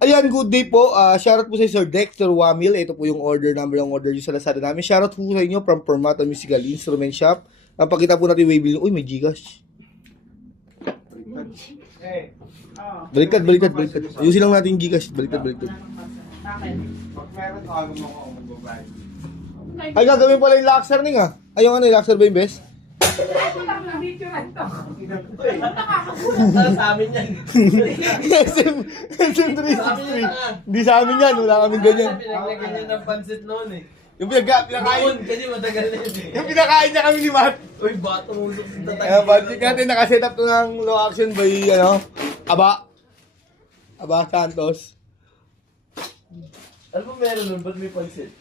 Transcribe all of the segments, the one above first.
Ayan, good day po. Shoutout po sa Sir Dexter Wamil. Ito po yung order number ng order nyo sa Lazada namin. Shoutout po sa inyo from Permata Musical Instrument Shop. Pakita po natin yung waybill. Uy, may Gcash. Baliktad. Ayusin lang natin yung Gcash. Baliktad. Ay, gagawin pala yung Luxor ning ah. Ay, yung ano, yung Luxor ba yung best? Sa amin yan. SM363. Hindi sa amin yan. Wala kaming ganyan. Pinaglagyan niya ng pansit noon eh. Yung pinakain. Noon, kasi matagal na yun eh. Yung pinakain niya kami ni Matt. Uy, bato mo sa tatag. Ayan, budget natin. Nakaset up to ng low action by, Aba Santos. Ano ba meron nun? Ba't may pansit?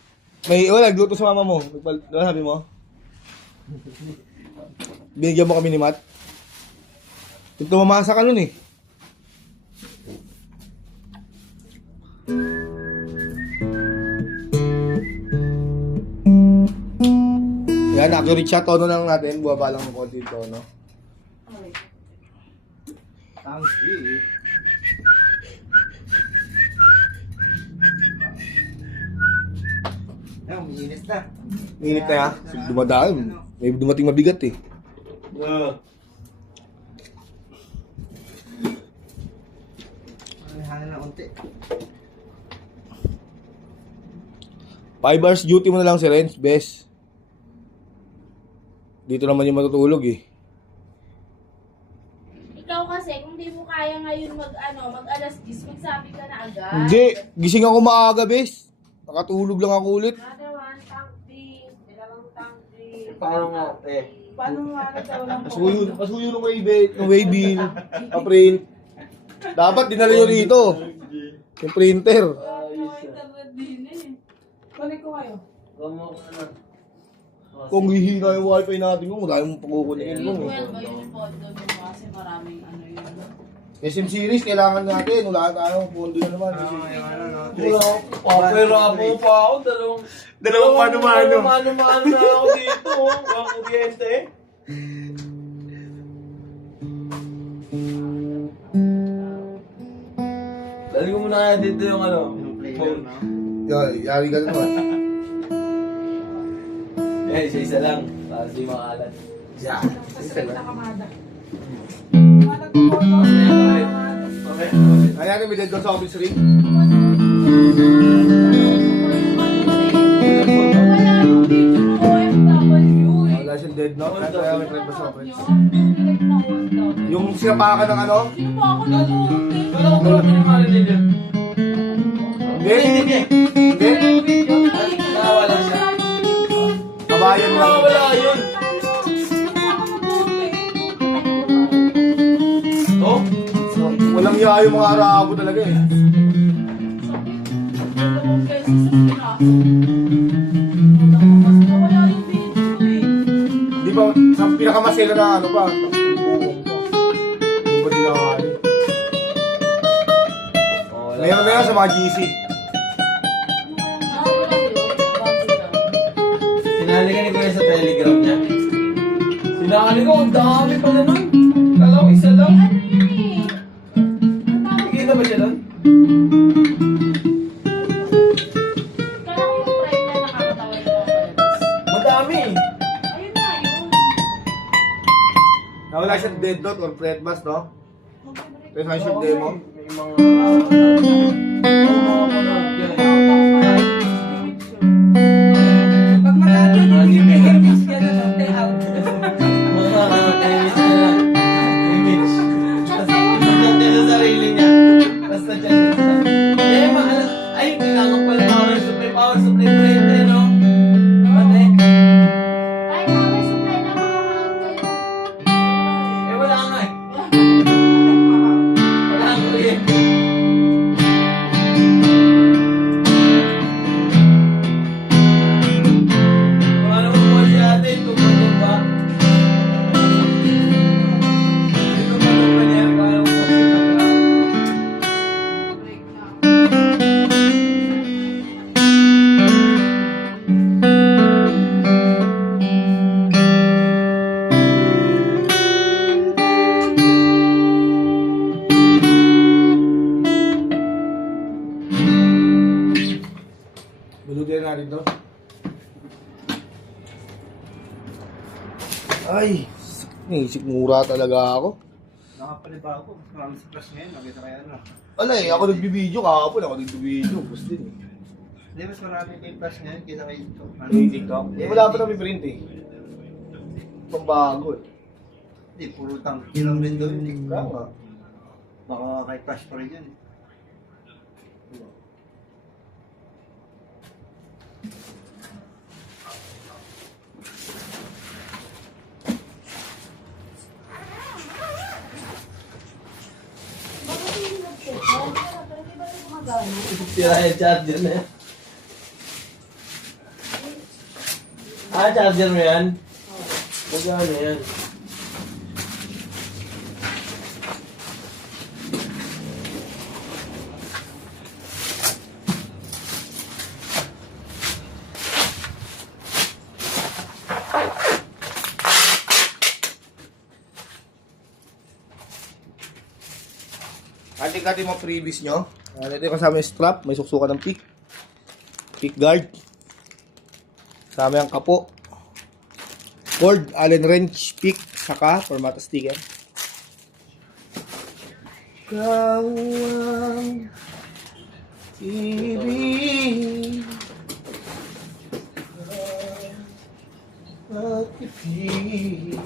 Nagluto sa mama mo. Ano sabi mo? Binigyan mo kami ni Matt. Tumamasa ka nun eh. Yan, accurate siya. Tono lang natin. Buwaba lang ng konti yung tono. Thanks, eh. Umiinis na. Init na yan. Dumadaan. May dumating mabigat eh. Hana na konti. 5 hours duty mo na lang si Renz, best. Dito naman yung matutulog eh. Ikaw kasi, kung di mo kaya ngayon mag alas 10, magsabi ka na agad. Hindi, gising ako maaga, best. Nakatulog lang ako ulit. Another one, tank drink, dalawang tank drink. Paano nga, eh? Paano nga daw lang po? Pasuyo ng waybill, April. Dapat dinala nyo rito. Yung printer. Internet din eh. Kunin ko kayo. Kamo, ano? Kung hihina yung wifi natin kung dahil mong pagkukunin mo. Yung 12 ba yun yung pondo mo kasi maraming ano yun. SM series, kailangan natin. Wala tayong pondo na naman. Pero ako pa ako, dalawang mano-mano na ako dito. Ang kuryente. Dali ko muna kaya dito yung ano. Phone. Yari ka na naman. Eh, isa lang. Para di makalat. Yeah. Okay. Ayan, may dead doon sa office ring. Wala yung video ng OFW eh. Wala siyang dead note. Kaya may friend ba sa office? Direct na OFW. Yung sinapakan ng ano? Sino pa ako nag-order? Wala ko pala pinamarinig yun. Hindi. Nakawala siya. Kabayan lang. Nakawala yun. Oh? Walang iya yung mga arabo talaga eh. Wala yung video eh. Di ba, sa pinakamasela na ano pa? Hindi ba dinakali? Meron na yan sa mga GC. Sinali ka ni Kuya sa telegram niya. Sinali ko, ang dami pala nun. Kala ko isa lang. Nakikita ba siya nun? Madami. Nawala siyang dead note or fret bus, no? Ito yung shop demo. May mga panood yan. Pag marami yung image ka na lang, take out. Image. Tapos sa sarili niya. Basta dyan. Eh, mahal. Ay, kailangan pala power supply printer, no? Pati. Ay, may supply na makakahap kayo. Eh, wala nga eh. Wala nga kuryente. Wala naman po si ate, tumba-tumba. Tumba-tumba niya, kaya ko po siya. Break na. Lagyan natin to. Ay, sakit mura talaga ako. Nakapaliba ako. Marami sa plus ngayon. Nakita kaya ano. Wala eh, ako nagbibideo kahapon, ako nagbibideo. Bus din eh. Hindi, mas marami kay plus ngayon. Kisa kayo ito. Ano yung TikTok? Eh, wala pa namin print eh. Pambago eh. Hindi, puro tangki lang rin doon. Kaya nga. Baka kay plus pa rin yun. Bakit hindi nag-check? Pero di ba rin gumagana? Sira yung charger na yan. Charger mo yan? Magkano yan? Ating-ating mga freebies nyo. Ito yung kasama yung strap, may suksukan ng pick. Pick guard. Kasama yung kapo. Cord, Allen wrench, pick, saka, formata sticker. Ikaw ang ibig at ibig.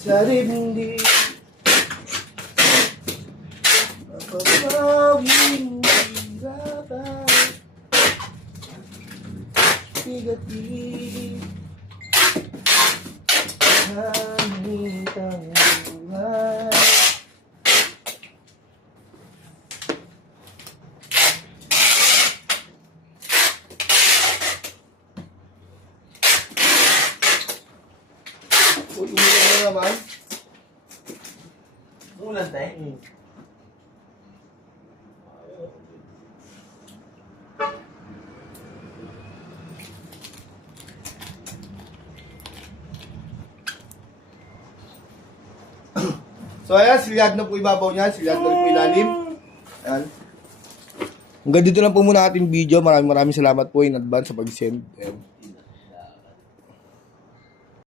Sa dibdib mapapawing hirapan bigatin kahit ang buhay. Uy, umulan na naman. Umulan tayo? So ayan, silyad na po ibabaw niya, silyad na rin po ilalim. Ayan. Hanggang dito lang po muna ating video. Maraming salamat po in advance sa pag-send. Ayan.